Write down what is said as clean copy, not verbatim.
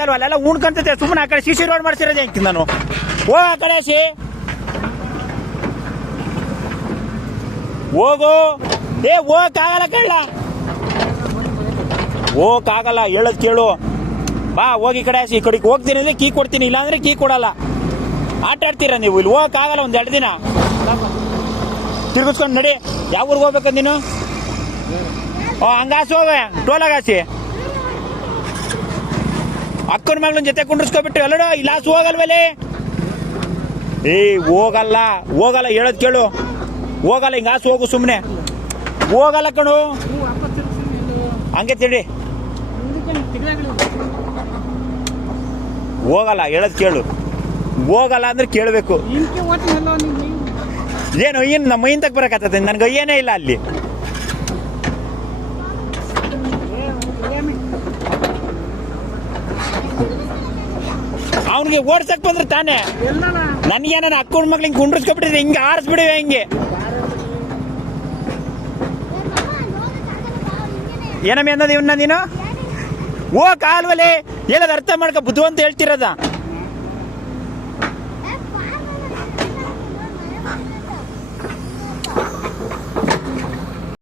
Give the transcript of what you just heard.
ಆಗ್ತಾ ಇಲ್ವಾ? ಅಲ್ಲೆಲ್ಲ ಉಣ್ಕಂತತೆ. ಸುಮ್ಮನೆ ಆ ಕಡೆ ಸಿಸಿ ರೋಡ್ ಮಾಡ್ಸಿರೋದೇ ಅಂತೀನಿ ನಾನು. ಓ ಆ ಕಡೆ ಹೋಗು. ಹೋಗಕ್ಕಾಗಲ್ಲ ಕಳ್ಳ, ಹೋಗಕ್ಕಾಗಲ್ಲ. ಹೇಳದ್ ಕೇಳು. ಬಾ ಹೋಗಿ ಕಡೆ ಈ ಕಡೆಗೆ ಹೋಗ್ತೀನಿ ಅಂದ್ರೆ ಕೀ ಕೊಡ್ತೀನಿ, ಇಲ್ಲಾಂದ್ರೆ ಕೀ ಕೊಡಲ್ಲ. ಆಟ ಆಡ್ತೀರಾ ನೀವು ಇಲ್ಲಿ? ಹೋಗಕ್ಕಾಗಲ್ಲ. ಒಂದ್ 2 ದಿನ ತಿರ್ಗಿಸ್ಕೊಂಡು ನಡಿ. ಯಾವ ಊರಿಗೆ ಹೋಗ್ಬೇಕಂದ ನೀನು? ಹಂಗಾಸಿ ಹೋಗ, ಟೋಲಾಗಾಸಿ. ಅಕ್ಕನ ಮಗಳನ್ನ ಜೊತೆ ಕುಂಡ್ರಿಸ್ಕೊಬಿಟ್ಟು ಎಲ್ಲಡೋ ಇಲ್ಲಾಸು ಹೋಗಲ್ವಲ್ಲಿ? ಹೋಗಲ್ಲ ಹೋಗಲ್ಲ, ಹೇಳದ್ ಕೇಳು. ಹೋಗಲ್ಲ, ಹಿಂಗಾಸು ಹೋಗು. ಸುಮ್ಮನೆ ಹೋಗಲ್ಲ ಕಣು. ಹಂಗೆ ತಿಳಿ. ಹೋಗಲ್ಲ, ಹೇಳದ್ ಕೇಳು. ಹೋಗಲ್ಲ ಅಂದ್ರೆ ಕೇಳಬೇಕು. ಏನು ನಮ್ಮ ಮೈನ್ ತಗ ಬರಕತ್ತದ? ನನ್ಗೆ ಅಯ್ಯನೇ ಇಲ್ಲ ಅಲ್ಲಿ. ಅವನಿಗೆ ಓಡ್ಸಕ್ ಬಂದ್ರೆ ತಾನೇ. ನನ್ಗೇನ ಅಕ್ಕನ ಮಕ್ಳಿಗೆ ಕುಂಡ್ರಿಸ್ಕೊಬಿಟ್ಟಿದ್ರೆ ಹಿಂಗೆ ಆರಿಸ್ಬಿಡಿವೆ ಹಿಂಗೆ. ಏನಮ್ಮ ಅನ್ನೋದು ಇವನ್ನ ನೀನು? ಕಾಲ್ವಲೆ ಹೇಳೋದು ಅರ್ಥ ಮಾಡ್ಕೊ. ಬುದ್ಧಿವಂತ ಹೇಳ್ತಿರೋದ.